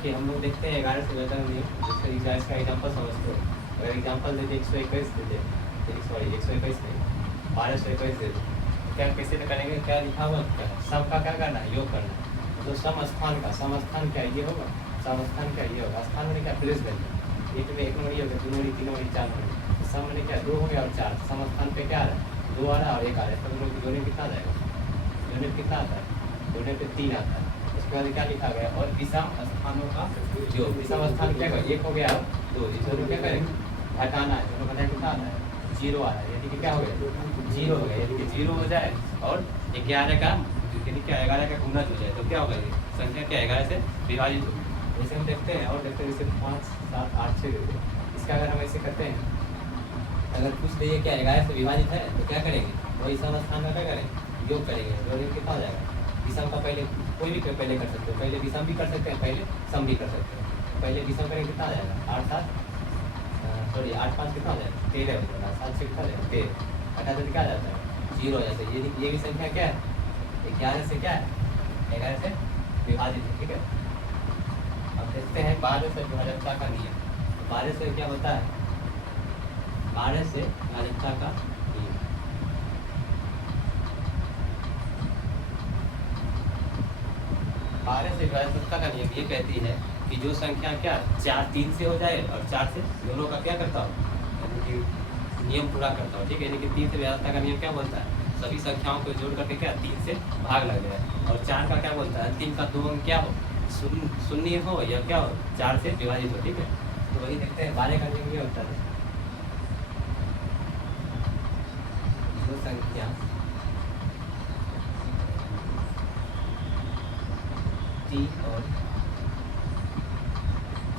देखिए हम लोग देखते हैं 11 से बेहतर नहीं, जिसका इसका एग्जाम्पल समझते हो। अगर एग्जाम्पल देते 121 देते, सॉरी 121 नहीं 1221 देते, तो क्या कैसे करेंगे, क्या लिखा हुआ क्या सब का क्या करना है, योग करना है। तो समस्थान का समस्थान क्या ये होगा, समस्थान क्या ये होगा, स्थान में क्या प्लेस वैल्यू, एक में 1 नंबर ये हो गया, 2 नंबर 3 नंबर 4 नंबर, तो सम में क्या 2 हो गया और 4, समस्थान पे क्या आ रहा है 2 आ रहा है और 1 आ रहा है, तो हम लोग कितना आ जाएगा, यूनिट कितना आता है, यूनिट पे 3 आता है। उसके बाद क्या लिखा गया, और विषम स्थानों का जो विषम स्थान क्या है, 1 हो गया, 2 इस दोनों क्या करेंगे हटाना है, दोनों घटाए कितना आता है 0 आ रहा है, यानी कि क्या हो गया 0 हो गया, यानी कि 0 हो जाए और 11 का यानी क्या 11 का गुणज हो जाए, तो क्या होगा ये संख्या क्या 11 से विभाजित होगी। जैसे हम देखते हैं और देखते हैं जैसे 5 7 8 6 देते हैं, इसका अगर हम ऐसे करते हैं, अगर कुछ दिए क्या 11 से विभाजित है तो क्या करेंगे, वही सम स्थान का क्या करेंगे योग करेंगे, योग कितना हो जाएगा, विषम का पहले कोई भी पहले कर सकते हो, पहले विषम भी कर सकते हैं, पहले सम भी कर सकते हैं। पहले विषम करेंगे कितना आ जाएगा 8 7 सॉरी 8 5 कितना हो जाएगा 13 हो जाएगा, 7 से कितना हो जाएगा 13, 18 क्या आ जाता है 0 हो जाता है। ये भी संख्या क्या है 11 से क्या है 11 से विभाजित है, ठीक है। अब देखते हैं 12 से विभाजकता का नियम, 12 से क्या होता है, 12 से विभाजकता का नियम, 12 से विभाजकता का नियम ये कहती है कि जो संख्या क्या 4 3 से हो जाए और 4 से दोनों का क्या करता हो, यानी कि नियम पूरा करता हो, ठीक है। यानी कि 3 से विभाजकता का नियम क्या बोलता है, सभी संख्याओं को जोड़ करके क्या 3 से भाग लग जाए, और 4 का क्या बोलता है 3 का 2 अंक क्या हो शून्य हो या क्या हो 4 से विभाजित हो, ठीक है। तो वही देखते हैं 12 का नियम ये होता है, जो संख्या 3 और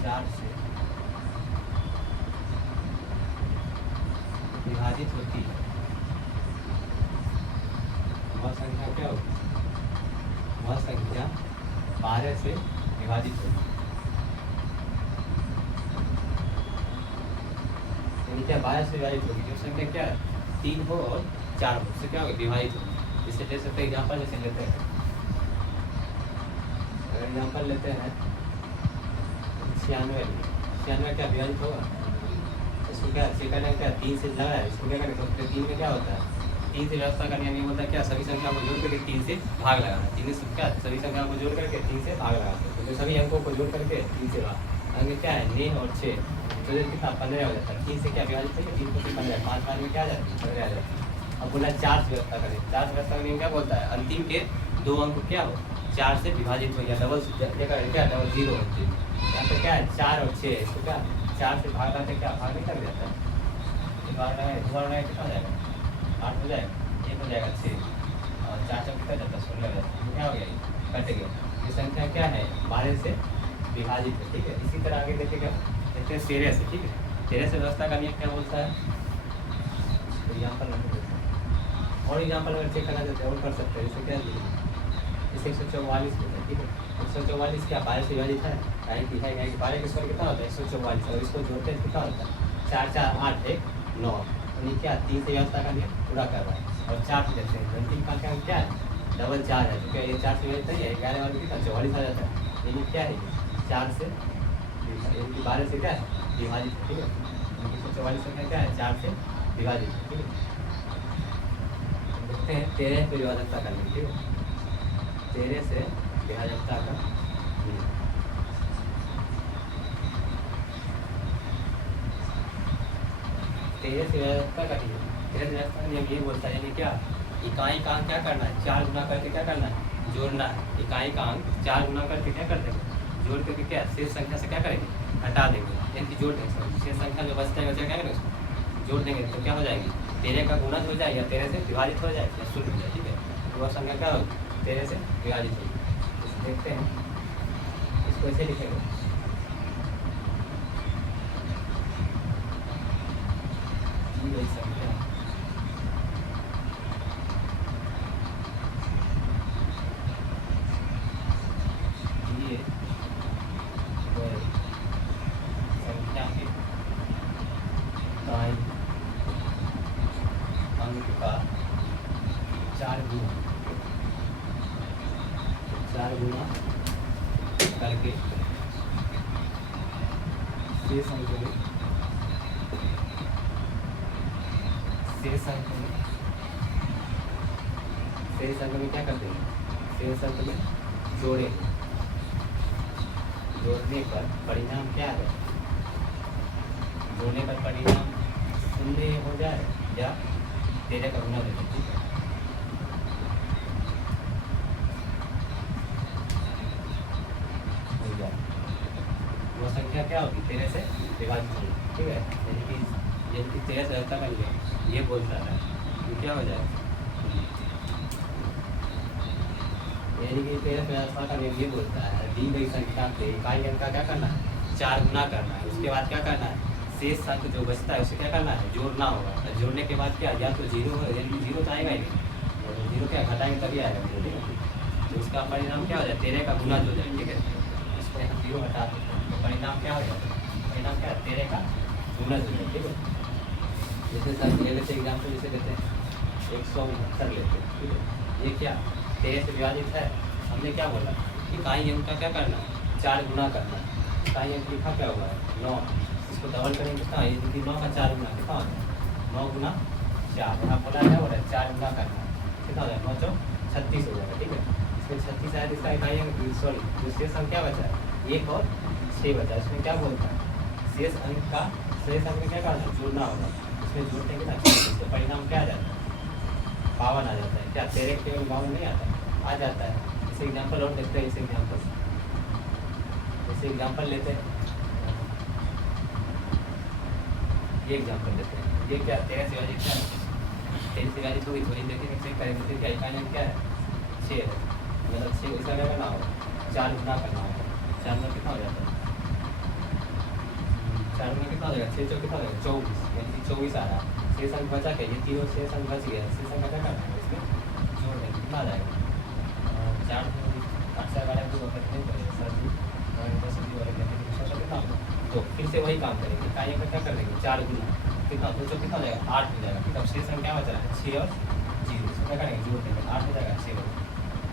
4 से विभाजित होती है वह संख्या क्या होगी, वह संख्या 12 से विभाजित होगी, यानी क्या 12 से विभाजित होगी जो संख्या क्या 3 हो और 4 हो, उससे क्या होगी विभाजित होगी। इससे ले सकते एग्जाम्पल जैसे लेते हैं, अगर एग्जाम्पल लेते हैं 96 क्या विभाजित होगा, इसको क्या सेकंड है क्या 3 से ज़्यादा है, इसको क्या करें तो 3 में क्या होता है 3 से व्यवस्था का नियम ये होता है क्या सभी संख्या को जोड़ करके 3 से भाग लगाना, 3 से क्या सभी संख्या को जोड़ करके 3 से भाग लगाते हैं, तो सभी अंकों को जोड़ करके 3 से भाग अंक क्या है 9 और 6 तो कितना 15 हो जाता है, 3 से क्या विभाजित है 3 को 15 5 5 में क्या आ जाती है 15 आ जाती है। अब बोला 4 से व्यवस्था करें, 4 से व्यवस्था का नियम क्या बोलता है अंतिम के 2 अंक क्या हो 4 से विभाजित हो या डबल क्या डबल 0 होती है, यहाँ पर क्या है 4 और 6 इसको क्या 4 से भाग लाते क्या भाग नहीं कर जाता है, भाग लगाए 2 लगाए कितना हो जाएगा 8 हो जाएगा, 1 हो जाएगा 6 और 4 से कितना जाता है 16 हो जाता है, क्या हो गया कट गया। ये संख्या क्या है 12 से विभाजित है, ठीक है। इसी तरह आगे देखेगा देखते हैं 13 से, ठीक है 13 से व्यवस्था का नियम क्या बोलता है, तो एग्जाम्पल नहीं देते और एग्जाम्पल अगर चेक करना चाहते हैं और कर सकते हैं, जैसे क्या जैसे 144 होता है, ठीक है 144 क्या 12 से विभाजित है, काहे कि 12 के स्क्वायर कितना होता है 144 और इसको जोड़ते हैं कितना होता है 4 4 8 1 9, यानी क्या 3 से व्यवस्था का नियम पूरा कर रहा है और 4 से देते हैं, अंतिम का क्या क्या है डबल 4 है, तो क्या ये 4 से विभाजित नहीं है 11 वाले कितना 44 आ जाता है, यानी क्या है 4 से यानी कि 12 से क्या है विभाजित है, ठीक है 144 संख्या क्या है 4 से विभाजित है, ठीक है। देखते हैं 13 पे विभाजकता का नियम, ठीक है 13 से विभाजकता का नियम, 13 से विभाजकता का नियम, 13 से विभाजकता का नियम ये बोलता है यानी क्या इकाई का अंक क्या करना है 4 गुना करके क्या करना है जोड़ना है, इकाई का अंक 4 गुना करके क्या कर देंगे जोड़ करके क्या शेष संख्या से क्या करेंगे हटा देंगे, यानी कि जोड़ देंगे शेष संख्या जो बचता है क्या करेंगे उसको जोड़ देंगे, तो क्या हो जाएगी 13 का गुणज हो जाए या 13 से विभाजित हो जाए या शून्य हो जाए, ठीक है तो वह संख्या क्या होगी 13 से विभाजित होगी। देखते हैं इसको ऐसे लिखेंगे वही संख्या ये संख्या के दाईं अंक का 4 गुना करके शेष अंक में क्या करते हैं, शेष अंक में जोड़ेंगे, जोड़ने पर परिणाम क्या है, जोड़ने पर परिणाम 0 हो जाए या 13 का गुना दे दें, ठीक है। हो जाए वो संख्या क्या होगी, 13 से विभाजित होगी, ठीक है। यदि 13 से रहता करेंगे ये बोलता है तो क्या हो जाए, यानी कि 13 से रहता का ये बोलता है दी गई संख्या के इकाई अंक का क्या करना है, 4 गुना करना है। उसके बाद क्या करना है, शेष अंक जो बचता है उसे क्या करना है, जोड़ना होगा। और जोड़ने के बाद क्या, या तो 0 है, यानी 0 तो आएगा ही नहीं, 0 क्या घटाएंगे तभी आएगा, ठीक है। तो उसका परिणाम क्या हो जाए, 13 का गुना हो जाए, ठीक है। इसमें हम 0 हटा देते हैं तो परिणाम क्या हो जाए, परिणाम क्या है, 13 का गुना हो जाए, ठीक है। जैसे सर ये लेते एग्जाम्पल, जैसे लेते हैं 169 लेते हैं, ठीक है। ये क्या 13 से विभाजित है, हमने क्या बोला, इकाई अंक का क्या करना है, 4 गुना करना है। इकाई अंक लिखा क्या हुआ है, 9, इसको डबल करेंगे कितना, ये 9 का 4 गुना कितना हो जाए, 9 गुना 4, यहाँ बोला क्या हो रहा है, 4 गुना करना है, कितना हो जाए, 9 चौ 36 हो जाएगा, ठीक है। इसमें 36 आया, इसका इकाई अंक, सॉरी जो शेष अंक क्या बचा है, 1 और 6 बचा है। इसमें क्या बोलता है, शेष अंक में क्या करना है, जोड़ना होगा। इसमें जोड़ते हैं कितना, तो परिणाम क्या आ जाता है, 52 आ जाता है। क्या 13 केवल 52 नहीं आता, आ जाता है। इसे एग्जाम्पल और देखते हैं, इसे एग्जाम्पल लेते हैं, ये एग्जाम्पल लेते हैं। ये क्या 13 से विभाजित क्या है, 13 से विभाजित होगी तो ये देखेंगे चेक करेंगे, फिर क्या इकाई अंक क्या है, 6 है, मतलब 6 इसका क्या करना होगा, 4 गुना करना होगा। 4 गुना कितना हो जाता है, 4 गुना कितना हो जाएगा, 6 चौ कितना हो जाएगा, 24, यानी कि 24 आ रहा है। शेष अंक बचा के, ये तीनों शेष अंक बच गया, शेष अंक क्या करना है, इसमें जोड़ देंगे, कितना आ जाएगा, 4 8 वाले को नहीं करेंगे सर जी, वाले कितना होगा, तो फिर से वही काम करेंगे, इकाई अंक क्या कर देंगे, 4 गुना कितना, 2 चौ कितना हो जाएगा, 8 हो जाएगा। फिर अब शेष अंक क्या बच रहा है, 6 और 0, इसको क्या करेंगे, जोड़ देंगे, 8 हो जाएगा, 6 हो जाएगा।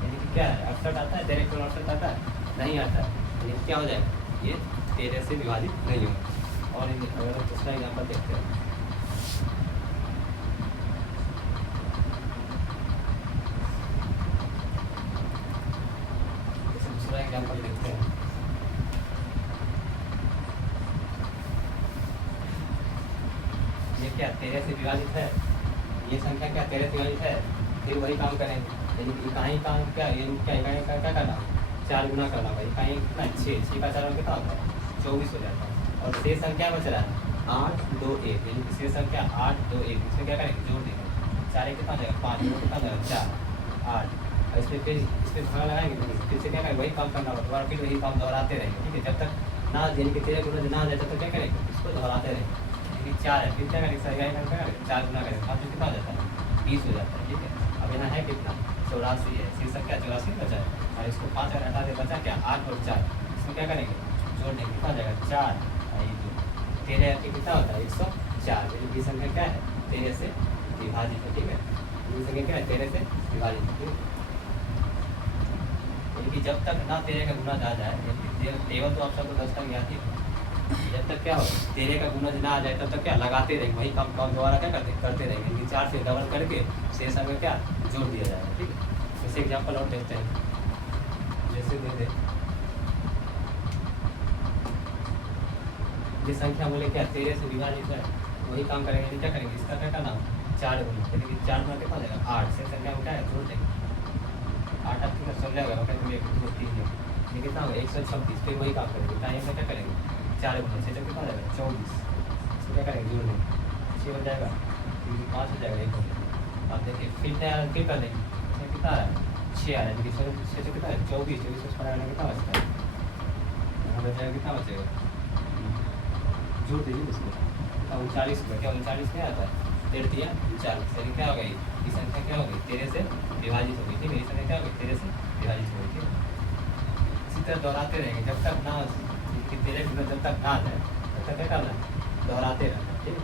यानी कि क्या है, 68 आता है, 13 को 68 आता है, नहीं आता है, यानी क्या हो जाएगा, ये 13 से विभाजित नहीं होगा। और अगर दूसरा एग्जाम्पल देखते हैं, दूसरा एग्जाम्पल देखते हैं, ये क्या 13 से विभाजित है, ये संख्या क्या 13 से विभाजित है, फिर वही काम करेंगे, यानी कि इकाई का अंक क्या, ये क्या इकाई का क्या करना, 4 गुना करना होगा। इकाई कितना, 6 का 4 कितना होता है, 24 हो जाता है। और शेष संख्या बच रहा है 8 2 1, यानी कि शेष संख्या 8 2 1, इसमें क्या करेंगे, जोड़ देंगे, 4 कितना हो जाएगा, 5 कितना हो जाएगा, 4 8, और इसमें फिर भागा लगाएंगे, फिर से क्या करेंगे, वही काम करना होगा, दोबारा फिर वही काम दोहराते रहेंगे, ठीक है। जब तक ना, यानी कि 13 गुना ना आ जाए तब तक क्या करेंगे, इसको दोहराते रहेंगे। 4 है, फिर क्या करेंगे, सही क्या करेंगे, 4 गुना करेंगे, 5 कितना हो जाता है, 20 हो जाता है, ठीक है। अब यहाँ है कितना, 84 है, शीर्षक क्या 84 बचा है, और इसको 5 अगर हटा दे बचा क्या, 8 और 4, इसमें क्या करेंगे, जोड़ देंगे, कितना हो जाएगा, 4 13 कितना होता है, 104, यानी की संख्या क्या है, 13 से विभाजित है, ठीक है। ये संख्या क्या है, 13 से विभाजित है, यानी कि जब तक ना 13 का गुना आ जाए, टेबल तो आप सबको 10 तक याद ही, जब तक क्या हो 13 का गुना ना आ जाए तब तक क्या लगाते रहेंगे, वही काम दोबारा क्या करते रहेंगे, कि 4 से डबल करके शेष अंक क्या जोड़ दिया जाएगा, ठीक है। जैसे एग्जाम्पल और देखते हैं, जैसे दे दे ये संख्या बोले क्या 13 से विभाजित है, वही काम करेंगे, तो क्या करेंगे, इसका क्या करना 4 गुना, यानी कि 4 गुना कितना हो जाएगा, 8 से संख्या में क्या है, जोड़ देंगे, 8 आप कितना 16 होगा, फिर 1 2 3 ये कितना होगा 126, फिर वही काम करेंगे, टाइम में क्या करेंगे, 4 गुना 6 कितना हो जाएगा, 24, इसको क्या करेंगे, जोड़ देंगे, 6 हो जाएगा, फिर 5 हो जाएगा, 1 हो जाएगा। अब देखिए फिर कर देंगे, इसमें कितना आ रहा है, 6 आ रहा है, यानी कि 6 से कितना है, 24 को छुड़ा कितना बचता है, यहाँ बचेगा कितना बचेगा, जोड़ दीजिए इसको, 39 होगा, क्या 39 क्या आता है, 13 3 39, यानी क्या हो गई, ये संख्या क्या हो गई, 13 से विभाजित हो गई, ठीक है। ये संख्या क्या हो गई, 13 से विभाजित हो गई, ठीक है। इसी तरह दोहराते रहेंगे जब तक ना, 13 गुना जब तक ना आ जाए तब तक क्या करना है, दोहराते रहना, ठीक है।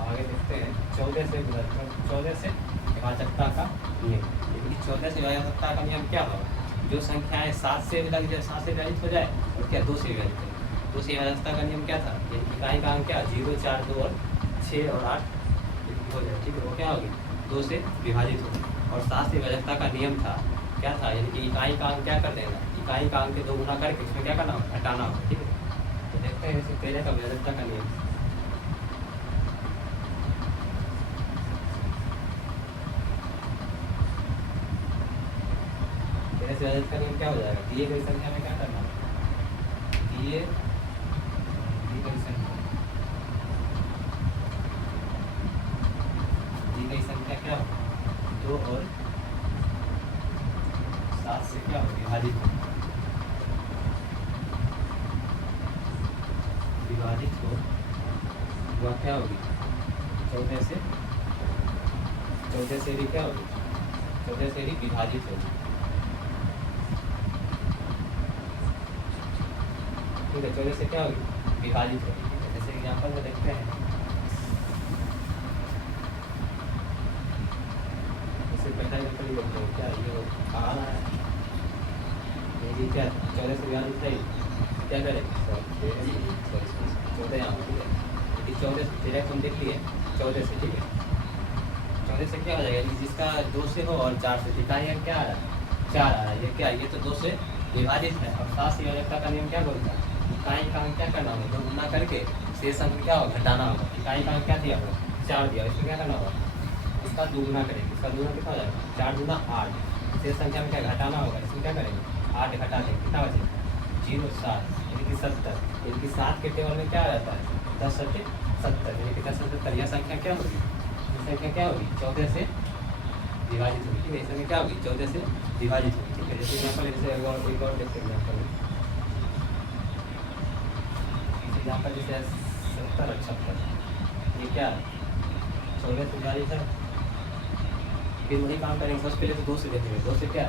आगे देखते हैं 14 से विभाजकता का नियम, लेकिन 14 से विभाजकता का नियम क्या होगा, जो संख्याएँ 7 से विभाजित हो जाए और क्या 2 से विभाजित है, दूसरी व्यवस्था का नियम क्या था, इकाई का अंक क्या 0, 4, 2 और 6 और 8 हो जाए, ठीक है। वो क्या होगी 2 से विभाजित होगी। और 7 से व्यवस्था का नियम था क्या था, यानी कि इकाई का अंक क्या कर देना, इकाई का अंक के 2 गुना करके उसमें क्या करना होगा, घटाना होगा, ठीक है। तो देखते हैं इसे पहले का व्यवस्था का नियम। पहले से व्यवस्था का नियम क्या हो जाएगा, दिए गई संख्या में क्या करना है, दी गई संख्या, दी गई संख्या क्या हो 2 और 7 से क्या हो विभाजित हो, विभाजित हो वह क्या होगी 14 से भी क्या होगी 14 से भी विभाजित होगी, ठीक है। 14 से क्या होगी विभाजित होगी, ठीक है। जैसे एग्जाम्पल में देखते हैं, इससे पहला एग्जाम्पल ही देखते हैं क्या ये कहा है, ये क्या 14 से विभाजित है, क्या करें 14 यहाँ, ठीक है। यदि 14 डायरेक्ट हम देख लिए 14 से, ठीक है। 14 से क्या हो जाएगा, जिसका 2 से हो और 4 से, दिखाई है क्या आ रहा है 4 आ रहा है, ये क्या ये तो 2 से विभाजित है। और 7 से विभाजकता का नियम क्या बोलता है, इकाई का अंक क्या करना होगा 2 गुना करके शेष अंक क्या होगा घटाना होगा। इकाई का अंक क्या दिया होगा 4 दिया, इसमें क्या करना होगा इसका 2 गुना करेंगे, इसका 2 गुना कितना हो जाएगा 4 गुना 8, शेष संख्या में क्या घटाना होगा, इसमें क्या करेंगे 8 घटा देंगे, कितना बचेगा 0, 7 यानी कि 70, यानी कि 7 के टेबल में क्या आ जाता है 10 सत्ते 70, यानी कि 10 70, यह संख्या क्या होगी, ये संख्या क्या होगी 14 से विभाजित होगी, ठीक है। इसमें क्या होगी 14 से विभाजित होगी, ठीक है। जैसे एग्जाम्पल जैसे एक और देखते हैं एग्जाम्पल जैसे 70 और 76, ये क्या है 14 से विभाजित है। फिर वही काम करेंगे, सबसे पहले तो 2 से देखेंगे, 2 से क्या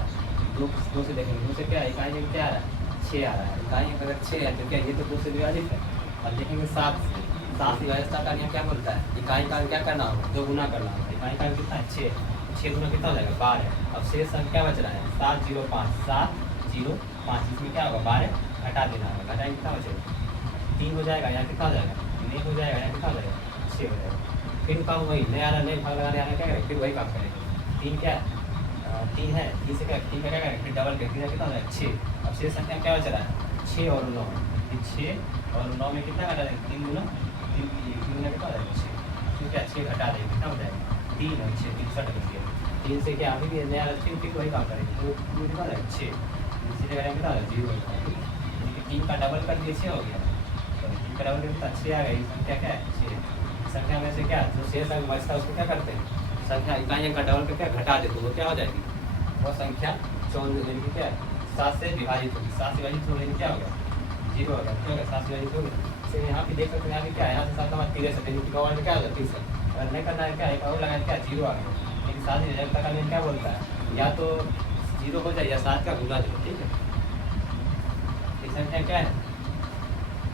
2 से देखेंगे, 2 से क्या इकाई में क्या आ रहा है 6 आ रहा है, इकाई में अगर 6 है तो क्या ये तो 2 से विभाजित है। और देखेंगे 7 से, 7 व्यवस्था का नियम क्या बोलता है, इकाई का क्या करना होगा 2 गुना करना होगा, इकाई का कितना है 6, 6 गुना कितना हो जाएगा 12। अब शेष संख्या बच रहा है 705, 705, इसमें क्या होगा 12 घटा देना होगा, घटाएंगे कितना बचेगा 3 हो जाएगा, यहाँ कितना हो जाएगा 9 हो जाएगा, यहाँ कितना हो जाएगा 6 हो जाएगा। फिर काम वही नया आ रहा नए भाग लगाने आना क्या करें, फिर वही काम करेंगे, 3 क्या 3 है, 3 से क्या 3 का क्या करें फिर डबल करें, कितना हो जाएगा 6। अब शेष संख्या क्या बच रहा है 6 और 9, 6 और 9 में कितना घटा देंगे 3 गुना 3 गुना कितना हो जाएगा 6, फिर क्या 6 घटा देंगे कितना हो जाएगा 3 और 6 63 बच गया। 3 से क्या अभी भी नया फिर वही काम करेंगे, तो कितना हो जाएगा 6, इसी जगह कितना हो जाएगा 0, यानी कि 3 का डबल कर दिए 6 हो गया, तो 3 का डबल कितना 6 आ गया, संख्या क्या है 6। संख्या में से क्या जो शेष अंक बचता है उसको क्या करते हैं संख्या इकाई अंक का डबल करके घटा देते, तो वो क्या हो जाएगी वो संख्या 14 यानी कि क्या 7 से विभाजित होगी, 7 से विभाजित होने क्या होगा 0 होगा, क्या होगा 7 से विभाजित होगी। इसलिए यहाँ पे देख सकते हैं यहाँ पे क्या है, यहाँ से 7 हमारा 63 यानी कि गवार में क्या होगा 30, अगर नहीं करना है क्या एक और लगाए क्या 0 आ गया, लेकिन 7 से विभाजकता का नियम क्या बोलता है या तो 0 हो जाए या 7 का गुना दो, ठीक है। ये संख्या क्या है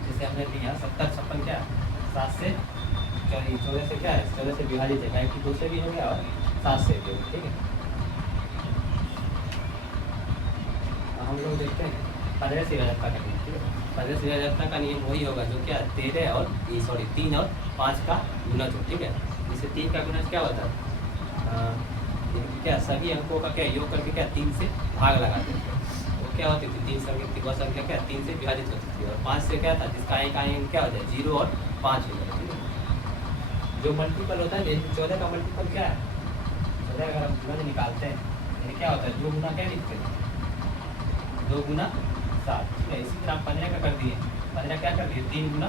जैसे हमने लिया 70 56 क्या 7 से 14 से क्या है 14 से विभाजित है, कि 2 से भी हो गया और 7 से भी हो गया, ठीक है। हम लोग देखते हैं 15 से विभाजकता का नियम, ठीक है। 15 से विभाजकता का नियम वही होगा जो क्या 13 और 3 और 5 का गुणज हो, ठीक है। जैसे 3 का गुणज क्या होता है क्या सभी अंकों का क्या योग करके क्या 3 से भाग लगाते थे, वो क्या होती थी 3 संख्या वह संख्या क्या 3 से विभाजित होती थी। और 5 से क्या था जिसका एक अंक क्या होता है 0 और 5 हो जाए, ठीक है। जो मल्टीपल होता है 14 का मल्टीपल क्या है 14 अगर हम गुणज निकालते हैं यानी क्या होता है 2 गुना क्या लिखते हैं 2 गुना 7, ठीक है। इसी तरह 15 का कर दिए, 15 क्या कर दिए 3 गुना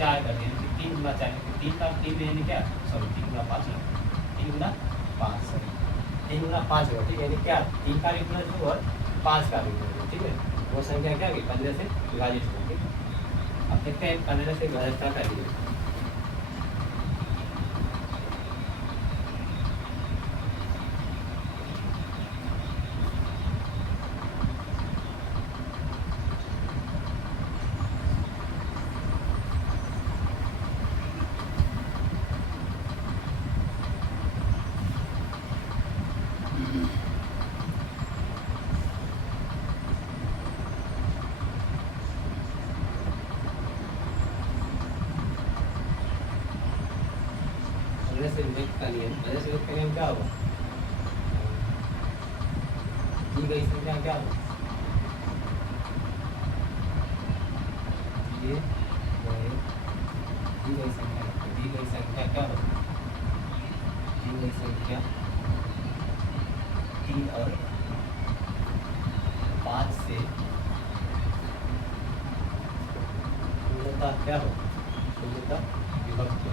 4 कर दिए, 3 गुना 4 3 का 3 यानी क्या 3 गुना 5 3 गुना 5 3 गुना 5 होगा, ठीक है। यानी क्या 3 का भी गुणज हो और 5 का भी गुणज हो, ठीक है। वो संख्या क्या होगी 15 से विभाजित होगी। अब देखते हैं 15 से विभाजकता का नियम। से विभक्त का नियम, वजह से विभक्त का नियम क्या होगा? दी गई संख्या क्या होगा? दी गई संख्या क्या होगी? दी गई संख्या 3 और 5 से मूलतः क्या हो? मूलतः विभक्त हो।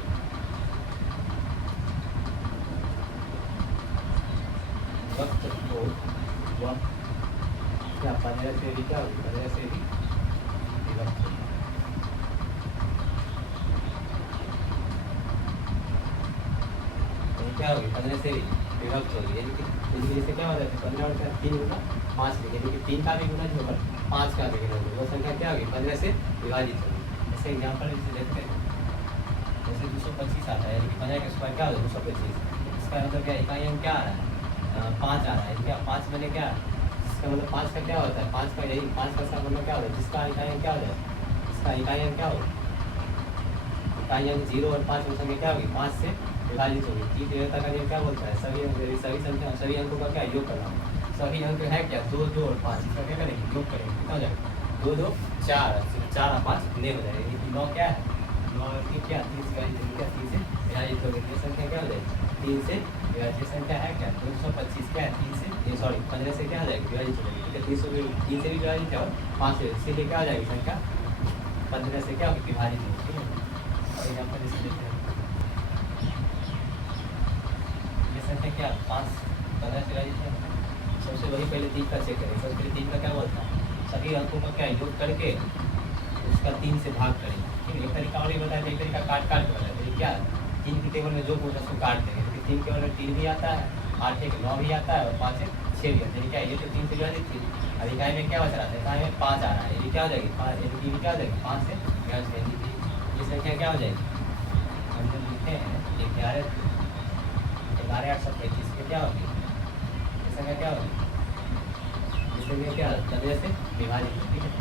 विभक्त हो वह क्या 15 से भी क्या होगी? 15 से भी विभक्त हो। क्या होगी? 15 से भी विभक्त होगी, यानी कि जैसे क्या होता है 15 और 3 गुना 5 के, यानी कि 3 का भी गुना जो 5 का भी गुना वो संख्या क्या होगी? 15 से विभाजित होगी। जैसे एग्जाम्पल जैसे देखते हैं, जैसे 225 आता है, यानी कि 15 का स्क्वायर क्या होता है? 225। इसका मतलब क्या इकाई अंक क्या आ रहा है? 5 आ रहा है। क्या 5 मैंने क्या, इसका मतलब 5 का क्या होता है? 5 का यही 5 का सब मतलब क्या होता है? जिसका इकाई अंक क्या होता है? इसका इकाई अंक क्या होगा? इकाई अंक 0 और 5 में संख्या क्या होगी? 5 से विभाजित होगी। की तीव्रता का नियम क्या बोलता है? सभी संख्या सभी अंकों का क्या योग करना। सभी अंक है क्या? 2 2 और 5, इसका क्या करेंगे? योग करेंगे। कितना हो जाएगा? 2 2 4, 4 और 5 9 हो जाएगा। यानी 9 क्या है? 9 की क्या 3 से विभाजित क्या 3 से विभाजित होगी। ये संख्या क्या हो जाएगी? 3 से विभाजित संख्या है क्या? 225 क्या है? 3 से सॉरी 15 से क्या हो जाएगी? विभाजित हो जाएगी। ठीक है, 3 से भी विभाजित है और 5 से, इसीलिए क्या हो जाएगी संख्या 15 से क्या होगी? विभाजित होगी। ठीक है, और एग्जाम्पल इसमें देखते हैं। संख्या क्या 5 15 से विभाजित है। सबसे वही पहले 3 का चेक करें। सबसे पहले 3 का क्या बोलता है? सभी अंकों का क्या योग करके उसका 3 से भाग करें। ठीक है, एक तरीका और ये बताया, एक तरीका काट काट के बताया। तो क्या 3 की टेबल में जो होता है उसको काट देंगे। क्योंकि 3 टेबल में 3 भी आता है, 8 1 9 भी आता है और 5 1 6 भी आता है। क्या ये तो 3 से विभाजित थी। अब इकाई में क्या बच रहा था? इकाई में 5 आ रहा है। ये क्या हो जाएगी? 5 ये भी क्या हो जाएगी? 5 से विभाजित होगी। ये संख्या क्या हो जाएगी? हम जब लिखते हैं 11 835 के क्या होगी? ये संख्या क्या होगी? ये संख्या क्या 15 से विभाजित होगी। ठीक है,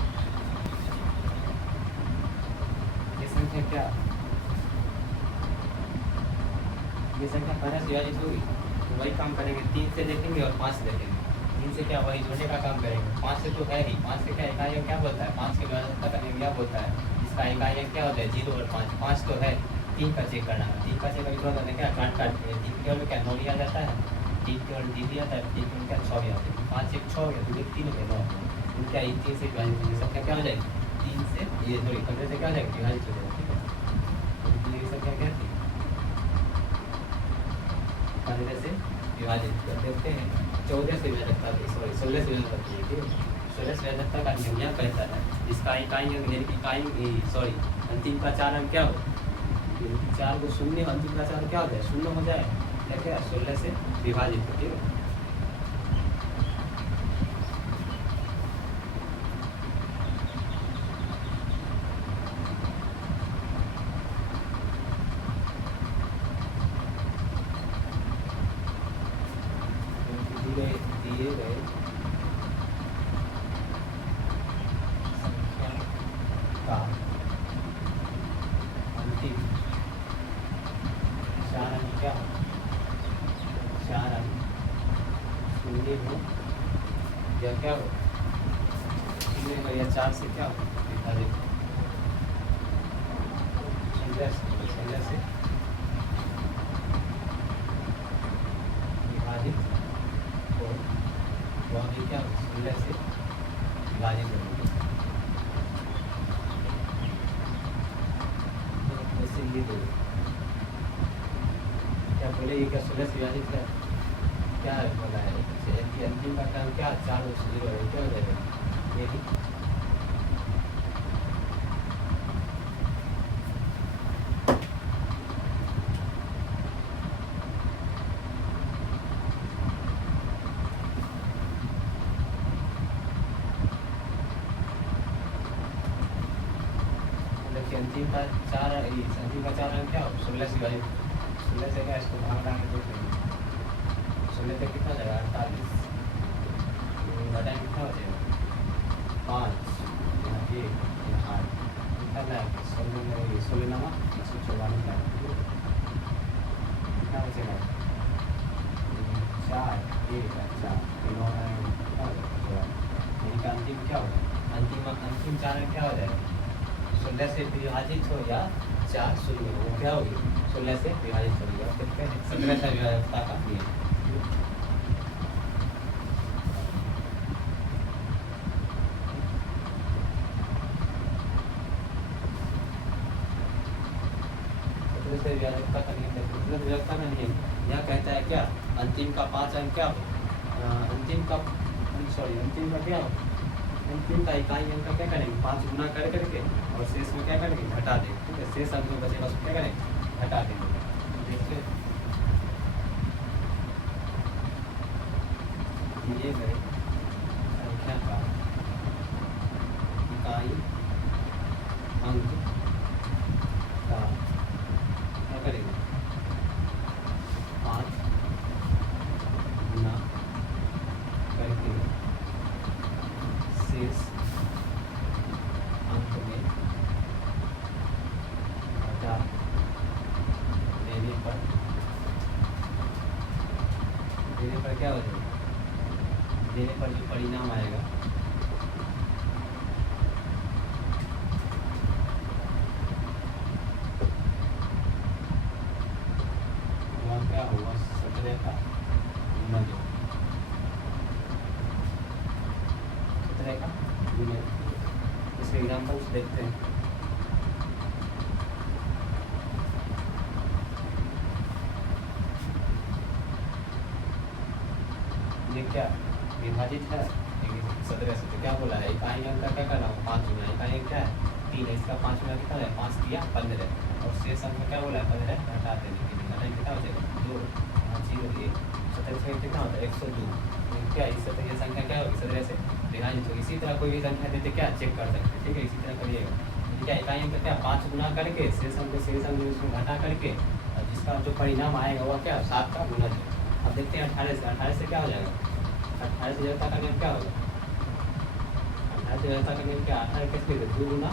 ये संख्या क्या, ये संख्या 15 से विभाजित होगी। तो वही काम करेंगे, 3 से देखेंगे और 5 से देखेंगे। 3 से क्या वही जोड़ने का काम करेंगे। 5 से तो है ही, 5 से क्या इकाई अंक क्या बोलता है? 5 के विभाजन का नियम क्या बोलता है? इसका इकाई अंक क्या होता है? 0 और 5। 5 तो है, 3 का चेक करना है। 3 का चेक करके करना क्या काट काट के 3 के केवल क्या 9 लिया जाता है, 3 केवल डी लिया जाता है, 3 क्या 6 भी आता है। 5 1 6 हो गया, तो 3 हो गया 9। इनका 3 से विभाजित होगी। संख्या क्या हो जाएगी? 3 से ये सॉरी 15 से क्या हो जाएगी? विभाजित हो जाएगी। ठीक है, तो ये संख्या क्या थी? 15 से विभाजित कर देते हैं। 14 से विभाजकता सॉरी 16 से विभाजकता। ठीक है, 16 से विभाजकता का नियम यह कहता है जिसका इकाई अंक यानी कि इकाई सॉरी अंतिम का 4 अंक क्या हो? 4 को शून्य, अंतिम का 4 क्या हो जाए? 0 हो जाए। क्या 16 से विभाजित हो। ठीक है, दिए गए संख्या का अंतिम 4 अंक क्या हो? 4 अंक शून्य हो या क्या हो? शून्य हो या 4 से क्या हो? विभाजित 16 से विभाजित हो, वह भी क्या हो? 16 से विभाजित होगी। जैसे ये दो क्या बोले, ये क्या 16 से विभाजित है? क्या बोला है? अंतिम का टर्म क्या 4 और 0 है, क्या हो जाएगा? ये भी अंतिम का 4 अंक क्या हो? 16 से विभाजित। 16 से क्या इसको भाग डाल के देख लेंगे। 16 तक कितना हो जाएगा? 48 घटा कितना हो जाएगा? 5 यहाँ 1 यहाँ 8 कितना लाएगा? 16 में 16 नवा 144 लाएगा। कितना कितना बचेगा 4 1 4 9 यानी कि अंतिम क्या होगा अंतिम 4 क्या हो जाएगा 16 से विभाजित हो या 4 शून्य हो क्या होगी 16 से विभाजित हो गया कितने 17 से विभाजकता का नियम विभाजकता का नियम यह कहता है क्या अंतिम का 5 अंक क्या हो अंतिम का क्या हो अंतिम का इकाई अंक का क्या करेंगे 5 गुना कर करके और शेष में क्या करेंगे घटा देंगे ठीक है शेष अंक में बचेगा उसको क्या करेंगे घटा देंगे देखिए दिए गए संख्या का इकाई अंक का क्या करेंगे 5 गुना करके शेष अंक में घटा देने पर क्या हो जाएगा देने पर जो परिणाम आएगा वह क्या होगा 17 का गुना जो 17 का गुना इसके एग्जाम्पल्स देखते हैं ये क्या विभाजित है 17 से तो क्या बोला है इकाई अंक का क्या करना है 5 गुना इकाई अंक क्या है 3 है इसका 5 गुना कितना है 5 दिया 15 और शेष अंक क्या बोला है 15 घटा देने के लिए घटाने कितना हो जाएगा 2 0 1 17 से कितना होता है 102 क्या इससे तो ये संख्या क्या होगी 17 से विभाजित होगी इसी तरह कोई भी संख्या देते क्या चेक कर सकते हैं ठीक है इसी तरह करिएगा क्या इकाई अंक क्या 5 गुना करके शेष अंक उसमें घटा करके और जिसका जो परिणाम आएगा वह क्या 7 का गुना जो अब देखते हैं 18 से क्या हो जाएगा 18 से विभाजकता का नियम क्या होगा 18 से विभाजकता का नियम क्या 18 कैसे लिखते 2 गुना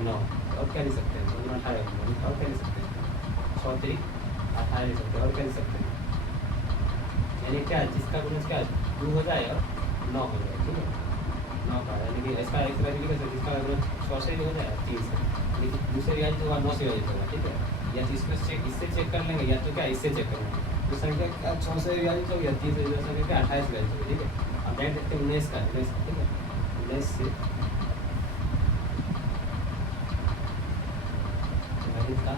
9 और क्या लिख सकते हैं 2 गुना 18 और क्या लिख सकते हैं 6 3 18 लिख सकते हैं और क्या लिख सकते हैं यानी क्या जिसका गुणज क्या 2 हो जाए और 9 हो जाए ठीक है 9 का यानी कि इसका एक तरह लिख सकते जिसका गुणज 6 से हो जाए 3 से लेकिन दूसरे विभाजित होगा 9 से विभाजित होगा ठीक है या तो इसको इससे चेक कर लेंगे या तो क्या इससे चेक करेंगे तो संख्या क्या 6 से विभाजित हो गया 3 से विभाजित संख्या क्या 28 से विभाजित हो ठीक है अब देख देखते हैं 19 का ठीक है 19 से विभाजित का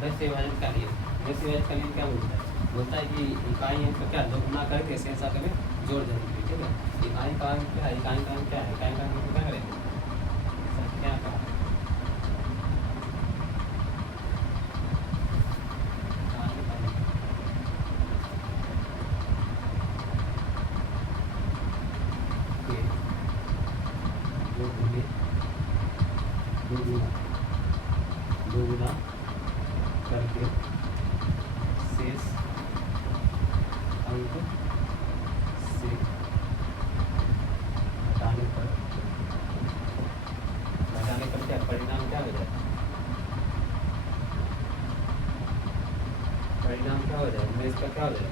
19 से विभाजित का नियम 19 से विभाजित का नियम क्या बोलता है कि इकाई अंक का क्या 2 गुना करके शेष अंक में जोड़ देने के लिए ठीक है इकाई का अंक क्या है इकाई का अंक क्या है इकाई का अंक क्या करेंगे संख्या का दो गुना करके शेष अंक से घटाने पर क्या परिणाम क्या हो जाए परिणाम क्या हो जाए 19 का क्या हो जाए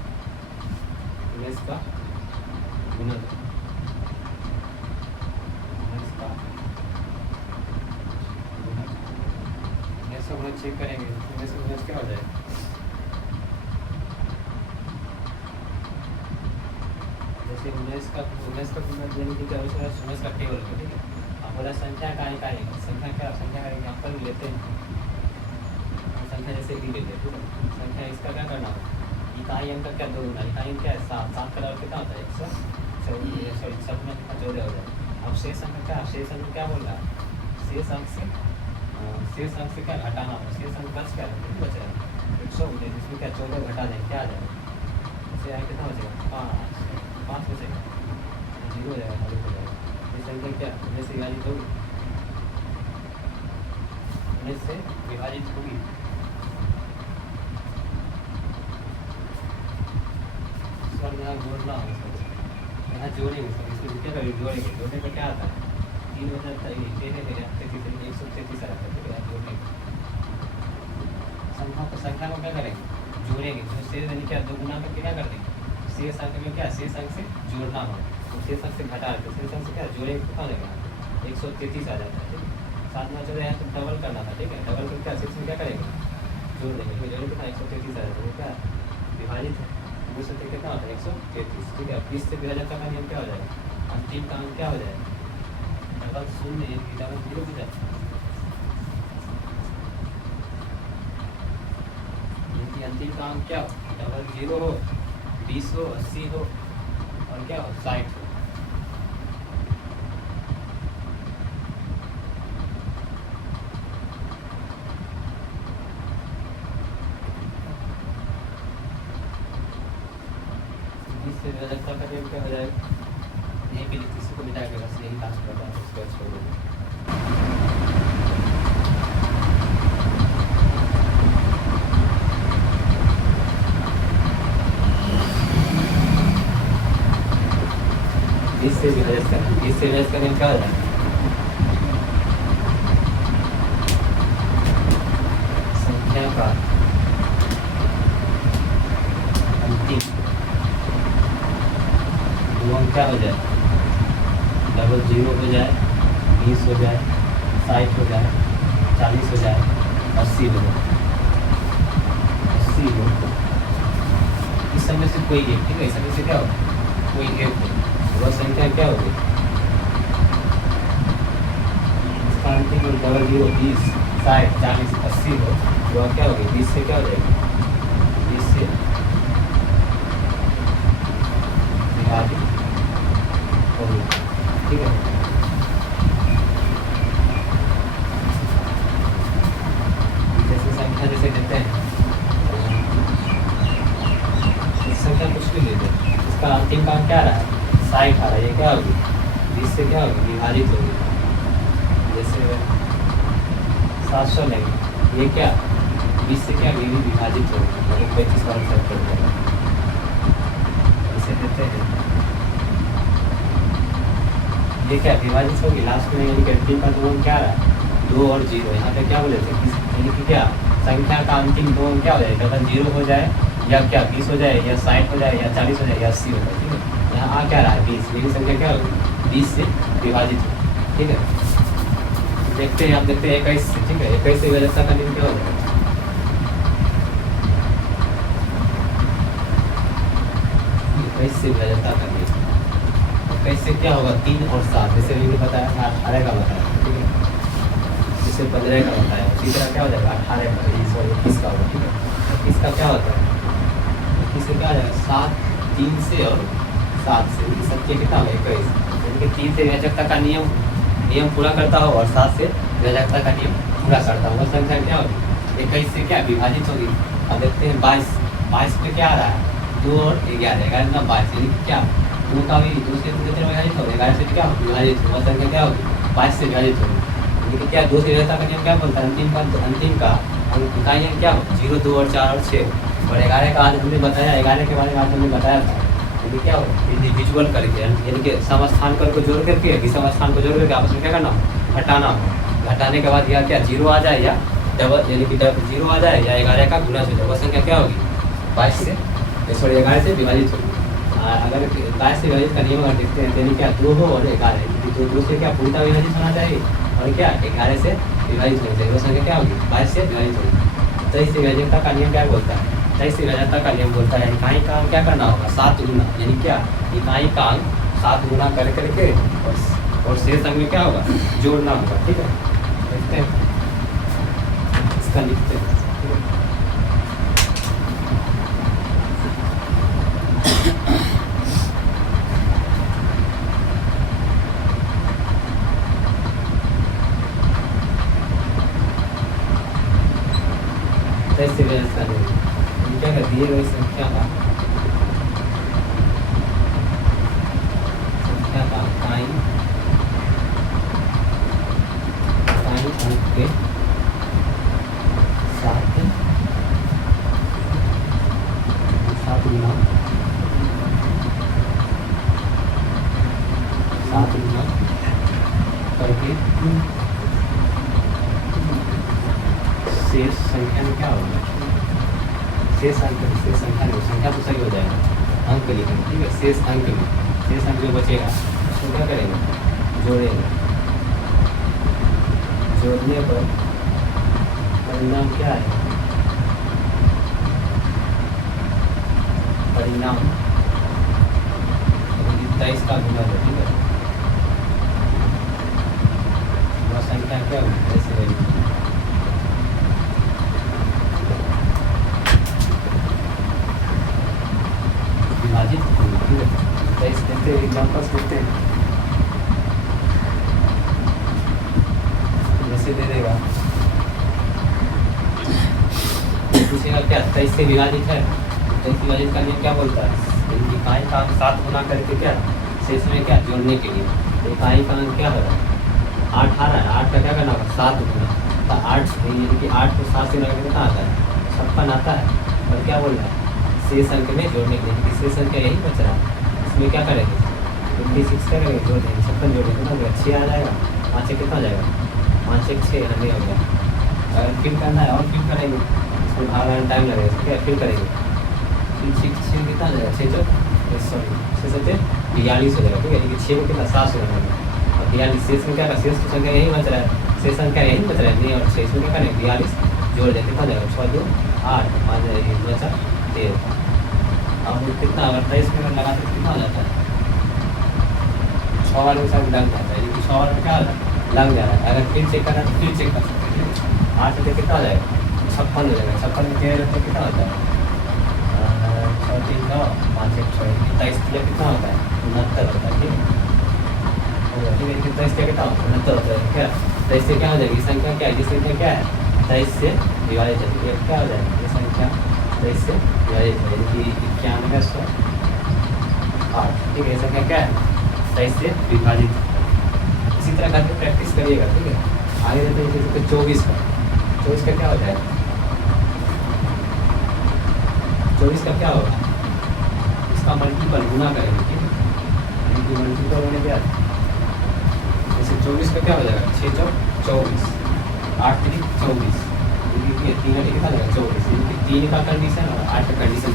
19 का गुना 19 का हम लोग चेक करेंगे इनमें क्या हो जाए जैसे 19 का गुणज यानी कि क्या 19 का टेबल में ठीक है अब बोला संख्या का इकाई संख्या का एग्जाम्पल लेते हैं संख्या जैसे भी लेते हैं ठीक है संख्या इसका क्या करना होगा इकाई अंक का क्या 2 गुना इकाई अंक क्या है 7 का कितना होता है 114 कितना 14 हो जाए अब शेष अंक क्या बोल रहा है शेष अंक से क्या घटाना होगा शेष अंक बच क्या बचेगा 100 जिसमें क्या 14 घटा दें क्या आ जाएगा इसे आगे कितना बचेगा 5 बचेगा 0 हो जाएगा 0 हो जाएगा ये संख्या क्या 19 से विभाजित होगी 19 से विभाजित होगी इस बार यहाँ जोड़ना होगा यहाँ जोड़ेंगे सब इसमें क्या करेंगे जोड़ने पर क्या आता है 3 बचा था 133 आता है जोड़ने संख्या को क्या करेंगे, जोड़ेंगे। तो शेष यानी क्या, 2 गुना करके क्या कर देंगे, शेष अंक में क्या, शेष अंक से जोड़ना हो, तो शेष अंक से घटा तो शेष अंक से क्या जोड़ेंगे तो कहाँ लगेगा, 133 आ जाता है। ठीक है, साथ में चले यहाँ तो डबल करना था। ठीक है, डबल करके क्या शेष में क्या करेंगे, जोड़ देंगे। ठीक है, जोड़े कितना 133 आ जाता है, क्या विभाजित है 2 से कितना होता है 133। ठीक है, 20 से विभाजन का नियम क्या हो जाएगा, अंतिम का अंक क्या हो जाएगा, डबल शून्य यानी डबल जीरो हो जाएगा। अंतिम का अंक क्या हो, डबल जीरो हो, 20 हो, 80 हो और क्या हो 60 हो। इससे विभाजकता का नियम क्या हो जाएगा, यहीं पे इसी को मिटा के बस यही लास्ट करना है, उसके बाद छोड़ देंगे। इससे विभाजित करना, इससे विभाजित करने में क्या हो जाएगा, संख्या का अंतिम दो अंक क्या हो जाए, डबल जीरो हो जाए, 20 हो जाए, 60 हो जाए, 40 हो जाए, 80 हो जाए, 80 हो। इस समय से कोई एक, ठीक है, इस समय से क्या हो, कोई एक हो, वह संख्या क्या होगी, इसका अंतिम और डबल जीरो 20, 60, 40, 80 हो, वह क्या होगी, 20 से क्या हो जाएगी, 20 से विभाजित होगी। ठीक है, जैसे संख्या जैसे कहते हैं, इस संख्या कुछ भी लेते हैं, इसका अंतिम काम क्या रहा है, 60 आ रहा है, ये क्या होगी, 20 से क्या होगी, विभाजित होगी। जैसे 700 लेंगे, ये क्या 20 से क्या होगी, विभाजित होगी, मतलब 35 वाला सेट कर देगा, इसे देते हैं। ये क्या विभाजित होगी, लास्ट में यानी कि अंतिम का दो अंक क्या रहा है, 2 और 0। यहाँ पे क्या बोले थे, यानी कि क्या संख्या का अंतिम दो अंक क्या हो जाए, डबल जीरो हो जाए या क्या 20 हो जाए या 60 हो जाए या 40 हो जाए या 80 हो जाए। ठीक है, यहाँ आ क्या रहा है 20, मेरी संख्या क्या होगी, 20 से विभाजित हो। ठीक है, देखते हैं, आप देखते हैं 21 से। ठीक है, 21 से विभाजकता का नियम क्या हो जाएगा, 21 से विभाजकता का नियम, 21 से क्या होगा, 3 और 7, जैसे मैंने बताया 18 का बताया। ठीक है, जैसे 15 का बताया, इसी तरह क्या हो जाएगा 18 का, 21 का होगा। ठीक है, 21 का क्या होता है, 21 से क्या हो जाएगा 7, 3 से और 7 से, ये सब कितना होगा 21, यानी कि 3 से विभाजकता का नियम पूरा करता हो और 7 से विभाजकता का नियम पूरा करता हो, वह संख्या क्या होगी, 21 से क्या विभाजित होगी। अब देखते हैं 22 पे क्या आ रहा है, 2 और 11, 11 का 22, यानी कि क्या 2 का भी 2 से कितने विभाजित होगा, 11 से क्या विभाजित होगा, संख्या क्या होगी 22 से विभाजित होगी। यानी कि क्या 2 से विभाजकता का नियम क्या बोलता है, अंतिम का इकाइयाँ क्या हो, 0, 2 और 4 और 6 और 11 का आज हमने बताया, 11 के बारे में आज हमने बताया था। यानी क्या हो, इंडिविजुअल करके, यानी कि समस्थान कर को जोड़ करके, विषम स्थान को जोड़ करके आपस में क्या करना हो, घटाना हो। घटाने के बाद या क्या 0 आ जाए या डबल, यानी कि 0 आ जाए या 11 का गुना से वह संख्या क्या होगी 22 से, सॉरी 11 से विभाजित होगी। अगर 22 से विभाजित का नियम अगर देखते हैं, यानी क्या 2 हो और 11, तो 2 से क्या पूर्णतः विभाजित होना चाहिए और क्या 11 से विभाजित होनी चाहिए, वह संख्या क्या होगी 22 से विभाजित होगी। 23 से विभाजकता का नियम क्या बोलता है, 23 से विभाजकता का नियम बोलता है इकाई का अंक क्या करना होगा 7 गुना, यानी क्या इकाई का अंक 7 गुना कर करके और शेष अंक में क्या होगा जोड़ना होगा। ठीक है, देखते हैं इसका लिखते हैं। से विभाजित कर देंगे, क्या कर दिए गई संख्या का इकाई अंक के साथ 7 गुना करके शेष संख्या में क्या होगा शेष अंक शेष संख्या नहीं, संख्या तो सही हो जाएगा, अंक लिखेंगे, ठीक है। शेष अंक में शेष अंक जो बचेगा उसको क्या करेंगे, जोड़ेंगे। जोड़ने पर परिणाम क्या है, परिणाम 23 का गुना है, ठीक है। वह संख्या क्या होगी, ऐसे रहेगी। विभाजित, ठीक है। 23 देते हैं, एग्जाम्पल्स देते हैं, जैसे दे देगा, पूछेगा क्या 23 से विभाजित है, 23 विभाजित का नियम क्या बोलता है, इकाई का अंक 7 गुना करके क्या शेष में क्या जोड़ने के लिए, इकाई का अंक क्या हो रहा है, 8 आ रहा है, 8 का क्या करना होगा 7 गुना, तो 8 यानी कि 8 को 7 से लगा कितना आता है 56 आता है। और क्या बोल रहा है, शेष अंक में जोड़ने के लिए, शेष अंक यही बच रहा है, इसमें क्या करेंगे 26 करेंगे, जोड़ देंगे, 56 जोड़ेंगे, कितना हो गया 6 आ जाएगा, 5 कितना आ जाएगा, 5 1 6 आने हो गया। अगर फिर करना है और फिर करेंगे, इसमें भाग आने टाइम लगेगा, ठीक है, फिर करेंगे, फिर 6 कितना आ जाएगा, 6 सॉरी 6 से 42 हो जाएगा, ठीक है। लेकिन 6 में कितना 7 हो जाएगा, और 42 शेष संख्या का शेष तो संख्या यही बच रहा है, शेष संख्या यही बच रहा है, नहीं, और 6 इसमें क्या करेंगे 42 जोड़ दें, कितना जाएगा 6 2 8 5 जाएगी 2 4 13। अब कितना अगर 23 में लगाते तो कितना हो जाता है, 6 वाले के साथ लग जाता है, क्योंकि 6 वाले में क्या लग जा रहा है। अगर फिर चेक करना तो फिर चेक कर सकते हैं, 8 रुपये कितना हो जाएगा 56 हो जाएगा, 56 में 13 रुपये कितना होता है 6 3 9 5 1 6 23 कितना होता है 69 होता है, ठीक है। ठीक है, 23 क्या कितना होता है 69 होता है, क्या 23 से क्या हो जाएगी संख्या, क्या है ये संख्या क्या है 23 से विभाजित है, क्या हो जाएगी ये संख्या 23 से विभाजित है, यानी कि 91 100 8, ठीक है। ये संख्या क्या है 23 से विभाजित। इसी तरह करके प्रैक्टिस करिएगा, ठीक है। आगे रहते हैं जैसे 24 का क्या हो जाएगा, 24 का क्या होगा, इसका मल्टीपल गुना करेंगे, ठीक है, यानी कि मल्टीपल होने क्या जैसे 24 का क्या हो जाएगा 6 4 24 8 3 24, ये 3 कितना जाएगा 24, यानी कि 3 का कंडीशन और 8 का कंडीशन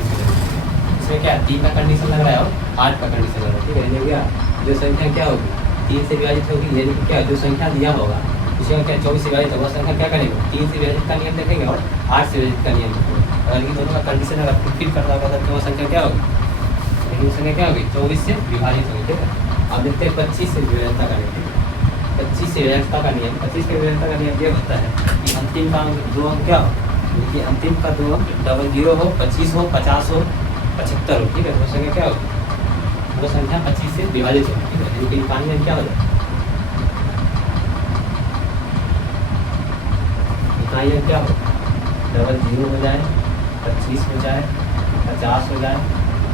इसमें क्या है 3 का कंडीशन लग रहा है और 8 का कंडीशन लग रहा है, ठीक है। यानी क्या जो संख्या क्या होगी 3 से विभाजित होगी, यानी कि क्या जो संख्या दिया होगा उसमें क्या 24 से विभाजित होगा, संख्या क्या करेंगे 3 से विभाजित का नियम देखेंगे और 8 से विभाजित का नियम देखेंगे। अगर इन दोनों का कंडीशन अगर फिट करता होगा तो संख्या क्या होगी, लेकिन संख्या क्या होगी 24 से विभाजित होगी, ठीक है। अब देखते हैं 25 से विभाजितता का नियम, 25 से विभाजितता का नियम, 25 से विभाजितता का नियम ये होता है कि अंतिम का अंक 2 अंक क्या हो, कि अंतिम का 2 अंक 00 हो, 25 हो, 50 हो, 75 हो, ठीक है। वो संख्या क्या होगी, वो संख्या 25 से विभाजित होगी, ठीक है। लेकिन इकाई अंक क्या हो जाए, इकाई अंक क्या हो 00 हो जाए, 25 हो जाए, 50 हो जाए,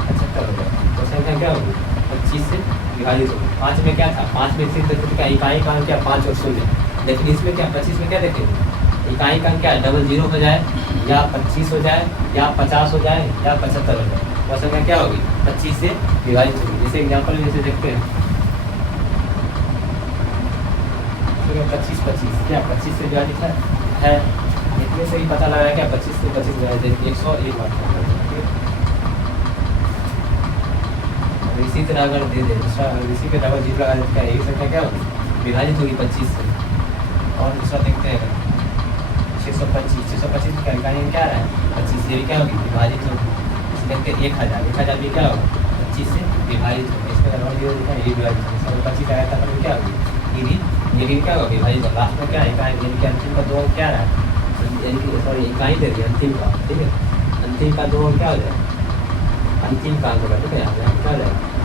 75 हो जाए, तो संख्या क्या होगी 25 से विभाजित होगी। 5 में क्या था, 5 में सिर्फ क्या इकाई का अंक क्या 5 और 0, लेकिन इसमें क्या 25 में क्या देखेंगे इकाई का अंक क्या 00 हो जाए या 25 हो जाए या 50 हो जाए या 75 हो जाए, वह संख्या क्या होगी 25 से विभाजित होगी। जैसे एग्जाम्पल में जैसे देखते हैं, तो 25 25 क्या 25 से विभाजित है, इतने से ही पता लगा है क्या 25 से 25 विभाजित 101 बार। इसी तरह अगर दे दे दूसरा, इसी पे डबल जीरो लगा देते हैं, यही संख्या क्या होगी विभाजित होगी 25 से। और दूसरा देखते हैं 625 का इकाई क्या रहा है 25, ये क्या होगी विभाजित होगी। इसे देखते हैं 1000 भी क्या होगा 25 से विभाजित होगा, इस पर डबल जीरो लिखा है, ये विभाजित होगा, 25 आया था पर क्या होगी ये क्या होगा विभाजित होगा। लास्ट में क्या है इकाई, यानी कि अंतिम का 2 अंक क्या रहा है, यानी कि सॉरी इकाई दे दी अंतिम का, ठीक है। अंतिम का 2 अंक क्या हो जाएगा, अंतिम का अंक होगा, ठीक है। यहाँ पे क्या हो जाएगा